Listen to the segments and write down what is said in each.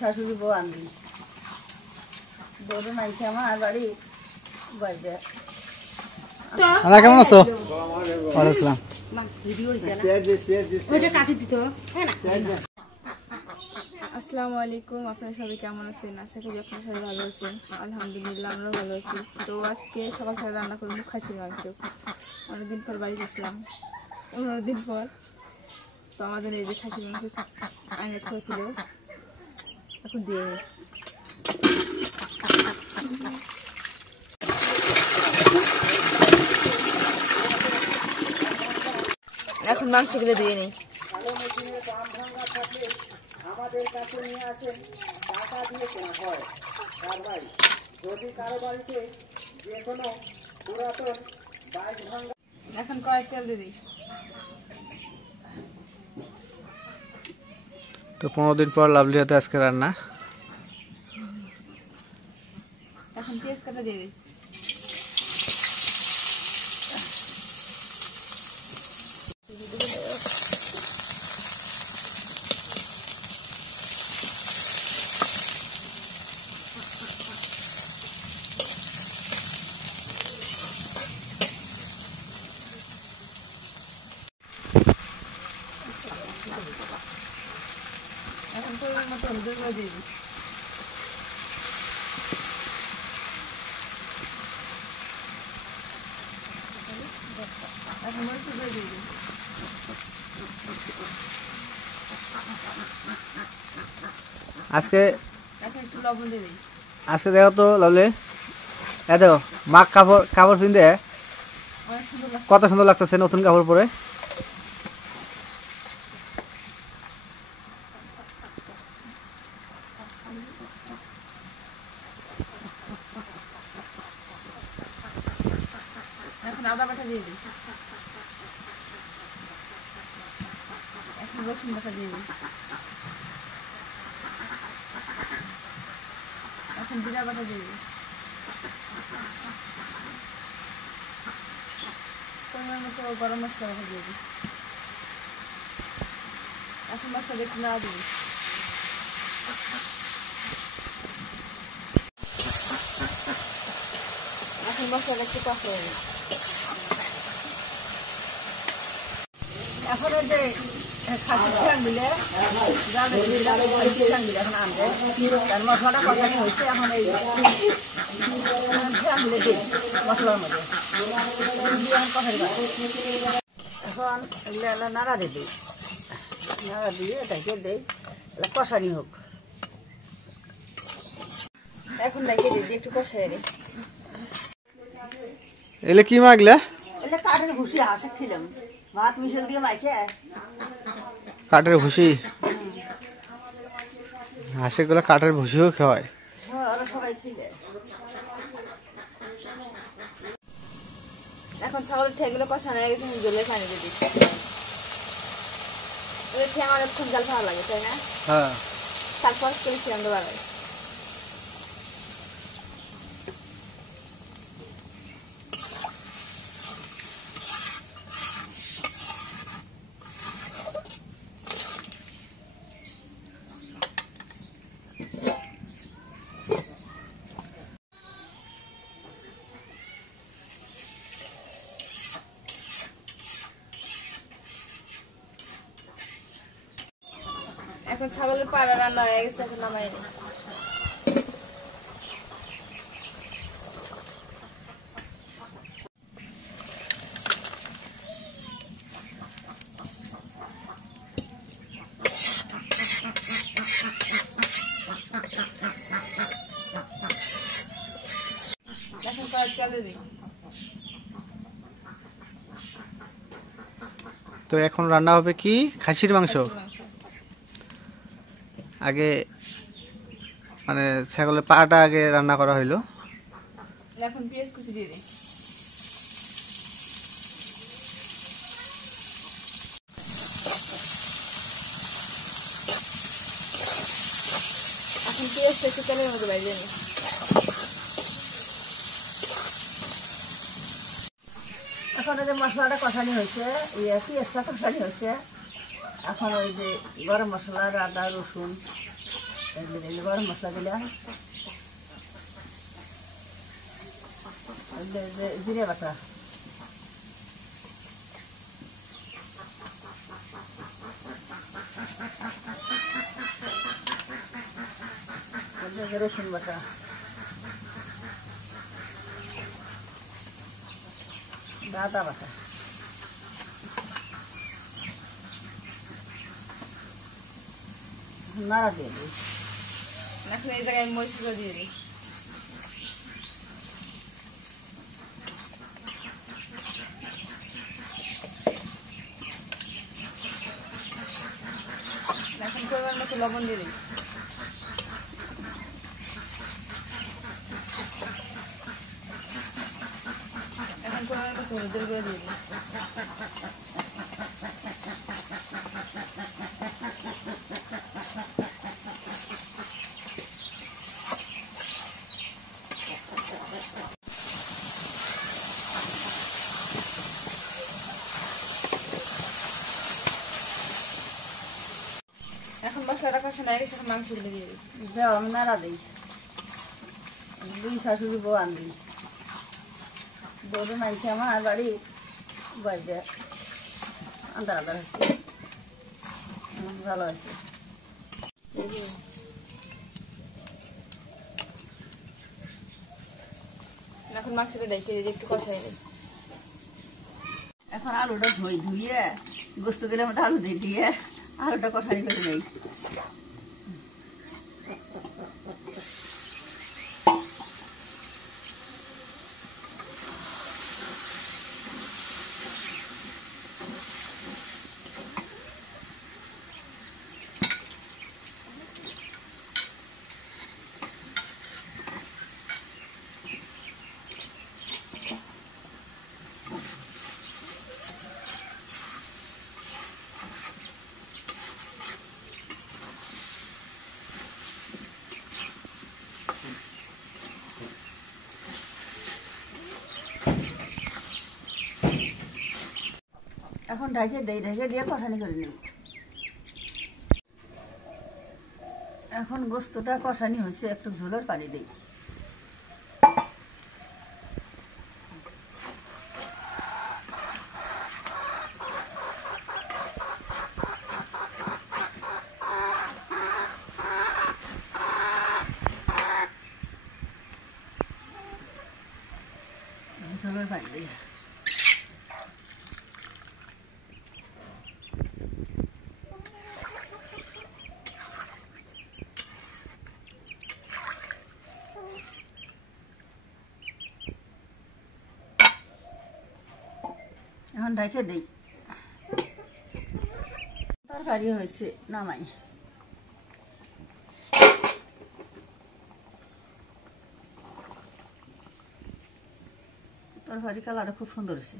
শাশুড়ি বউ আনবি বউরে মাইছে আমার বাড়ি বাইরে। কেমন আছো? ওয়ালাইকুম আসসালামু আলাইকুম। আপনারা সবাই কেমন আছেন? আশা করি আপনারা সবাই ভালো আছেন। আলহামদুলিল্লাহ আমরাও ভালো আছি। তো আজকে সকাল সকাল রান্না করবো খাসির মাংস। অনেকদিন পর বাড়ি গেছিলাম, 15 দিন পর। তো আমাদের এই যে খাসির মাংস আগে ছিল, এখন দিয়ে এখন মাংসগুলো দিয়ে নিই। আমাদের কাছে নিয়ে আসেন, টাকা দিয়ে কেনা হয়। আর ভাই যদি কারো বাড়িতে যে কোনো পুরাতন বাইক ভাঙা। এখন কয়েক তেল দিয়ে দিই। তো 15 দিন পর লাভলি হাতে আজকে রান্না। এখন পেঁয়াজ কাটা দিয়ে দিই। এখন পরিমাণ মতো হলুদের গুঁড়ো দিয়ে দিই। এখন মরিচের গুঁড়ো দিয়ে দিই। আজকে এখন একটু লবণ দিয়ে দিই। আজকে দেখো তো লাভলি, এ দেখো মাক কাপড় পিনতে অনেক সুন্দর লাগছে। কত সুন্দর লাগতেছে নতুন কাপড় পরে। এখন আদা বাটা দিয়ে দিই। এখন রসুন বাটা দিয়ে দিই। এখন জিরা বাটা দিয়ে দিই। পরিমাণ মতো গরম মশলা বাটা দিয়ে দিই। এখন মশলা একটু নাড়া দিই। এখন মশলা একটু কষিয়ে দিই। এখন ওই যে খাসির ঠ্যাং দিলে ঠ্যাং দিলে এখন আনবে তার মশলাটা কষানি হয়েছে। এখন এই ঠ্যাং দিলে দিই মশলার মধ্যে দিয়ে এখন কষাই এখন এগুলো নাড়া দিয়ে দিই। নাড়া দিয়ে এটাকে দিই, কষানি হোক। এখন লাগিয়ে দিই, একটু কষাই দিই। এলে কি মাগলে? এলে কাঠের ভুসি হাঁসে খিলাম ভাত মিশাল দিয়ে মাইকে। কাঠের ভুসি? হাঁসের গুলা কাঠের ভুসিও খাওয়ায়। ওরা সবাই খিলে। এখন ছাগলের ঠ্যাংগুলো কষানো হয়ে গেছে, জলে পানি দিয়ে দিই। ওই ঠ্যাং অনেকক্ষণ জাল ভালো লাগে, তাই না? হ্যাঁ। তারপর চল্লিশ রান্না বাড়াই। এখন ছাগলের পাড়া রান্না হয়ে গেছে, এখন নামাই নি। এখন কয়েক তেলে দিই। তো এখন রান্না হবে কি? খাসির মাংস। আগে মানে ছাগলের পাটা আগে রান্না করা হইলো। এখন পেঁয়াজ কুচি দিয়ে দিই। এখন পেঁয়াজটা একটু তেলের মধ্যে বাইরে নিই। এখন ওই যে মশলাটা কষানি হয়েছে, পেঁয়াজটা কষানি হয়েছে। এখন ওই যে গরম মশলা, আদা, রসুন গরম মশলা দিলাম, জিরে বাটা, রসুন বাটা, আদা বাটা, নাড়া দিয়ে দিই। এখন এই জায়গায় মরিচগুলো দিয়ে দিই। এখন পরিমাণ মতো লবণ দিয়ে দিই। এখন পরিমাণ মতো হলুদের গুঁড়ো দিয়ে দিই। এখন মশলাটা কষানো হয়ে গেছে, এখন মাংসগুলো দিয়ে দিই। আমি নাড়া দিই, দুই শাশুড়ি বউ আনবি, বউরে মাইছে আমার বাড়ি বাড়িতে আন্দার আন্দার হচ্ছে, ভালো হয়েছে। এখন মাংসটা ডেকে দিয়ে একটু কষাই দিই। এখন আলুটা ধুইয়ে গোস্ত দিলে মধ্যে আলু দিয়ে আলুটা কষানি করে নেই। এখন ঢাকে দেই, ঢাকে দিয়ে কষানি করে নিই। এখন গোস্তটা কষানি হয়েছে, একটু ঝোলের পানি দিই। ঝোলের পানি দিই। এখন ঢাকে দিই, তরকারি হয়েছে, নামাই। তরকারি কালারটা খুব সুন্দর হয়েছে।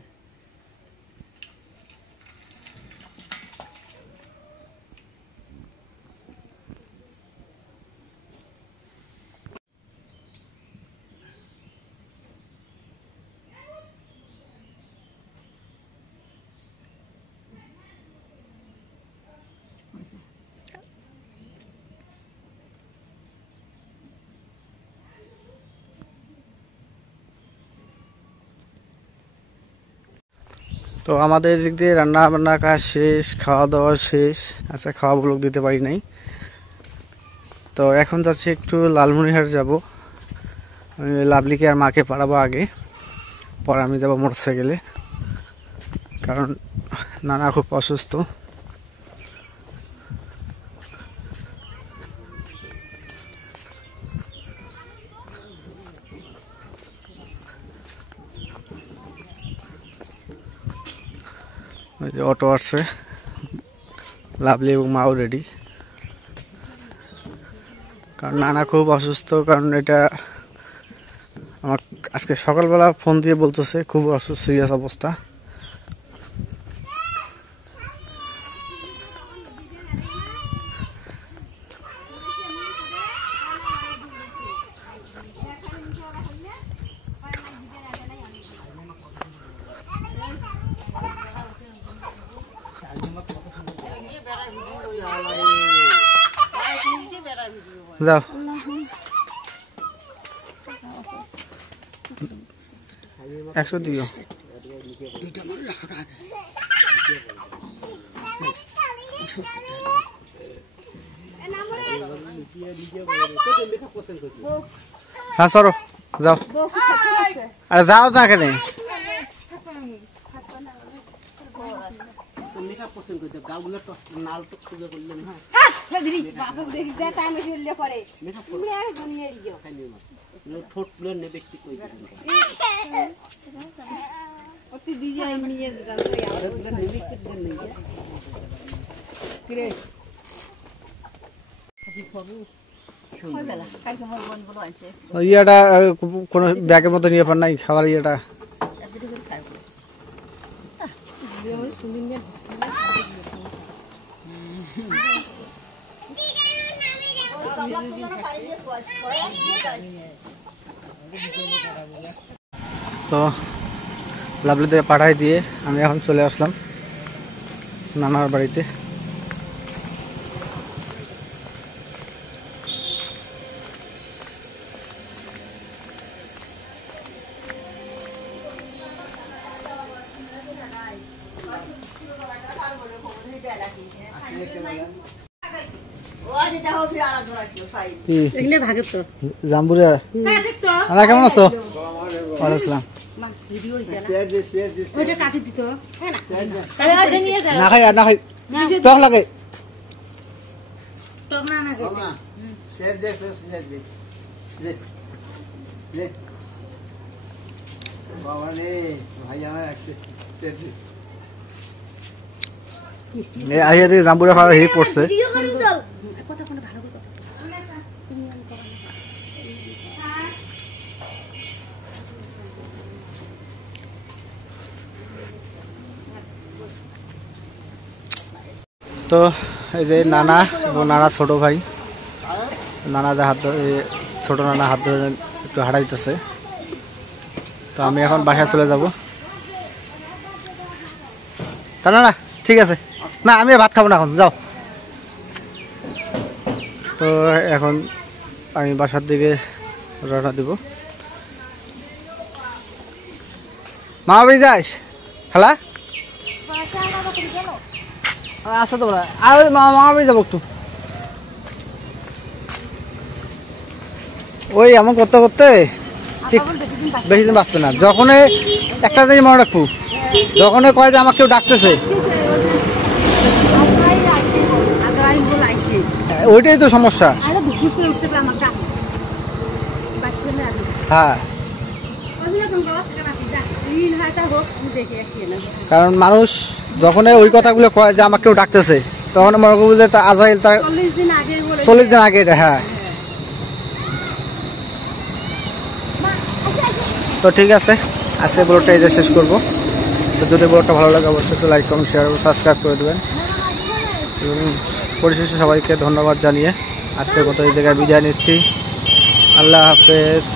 তো আমাদের এদিক দিয়ে রান্না বান্না কাজ শেষ, খাওয়া দাওয়া শেষ। আচ্ছা, খাওয়া ব্লগ দিতে পারি নাই। তো এখন যাচ্ছি একটু লালমনিরহাট যাব, আমি লাভলিকে আর মাকে পাঠাবো আগে, পরে আমি যাব মোটরসাইকেলে, কারণ নানা খুব অসুস্থ। ওই যে অটো আসছে, লাভলি এবং মাও রেডি, কারণ নানা খুব অসুস্থ। কারণ এটা আমার আজকে সকালবেলা ফোন দিয়ে বলতেছে খুব অসুস্থ, সিরিয়াস অবস্থা। যাও। 100 দিও। হ্যাঁ সরো যাও। আরে যাও না কেন? ইয়েটা কোনো ব্যাগের মতো নিয়ে পার নাই খাবার ইয়েটা। তো লাভলিতে পাঠাই দিয়ে আমি এখন চলে আসলাম নানার বাড়িতে। জাম্বুরা কেমন আছো? ওয়ালাইকুম না খাই আর না খাই টক লাগে। আইয়া থেকে জাম্বুরা খাওয়া হেরি পড়ছে। তো এই যে নানা এবং নানা ছোট ভাই, নানা যে হাত ছোট নানা হাত ধরে একটু হাঁটাইতেছে। তো আমি এখন বাসায় চলে যাব। তা না ঠিক আছে, না আমি ভাত খাবো না এখন, যাও। তো এখন আমি বাসার দিকে রওনা দিব। মা বাড়ি যাস খালা? আসো তোমরা, আর মামা বাড়ি যাবো একটু। ওই এমন করতে করতে ঠিক বেশি দিন বাঁচবে না। যখন একটা জিনিস মনে রাখবো, যখন কয় যে আমাকে কেউ ডাকতেছে, ওইটাই তো সমস্যা। হ্যাঁ, কারণ মানুষ যখন ওই কথাগুলো কয় যে আমাকে কেউ ডাকতেছে, তখন মনে করবো যে আজরাইল তার 40 দিন আগে। হ্যাঁ, তো ঠিক আছে, আজকে ব্লগটা এই যে শেষ করবো। তো যদি ব্লগটা ভালো লাগে অবশ্যই একটু লাইক, কমেন্ট, শেয়ার, সাবস্ক্রাইব করে দেবেন। এবং পরিশেষে সবাইকে ধন্যবাদ জানিয়ে আজকের মতো এই জায়গায় বিদায় নিচ্ছি। আল্লাহ হাফেজ।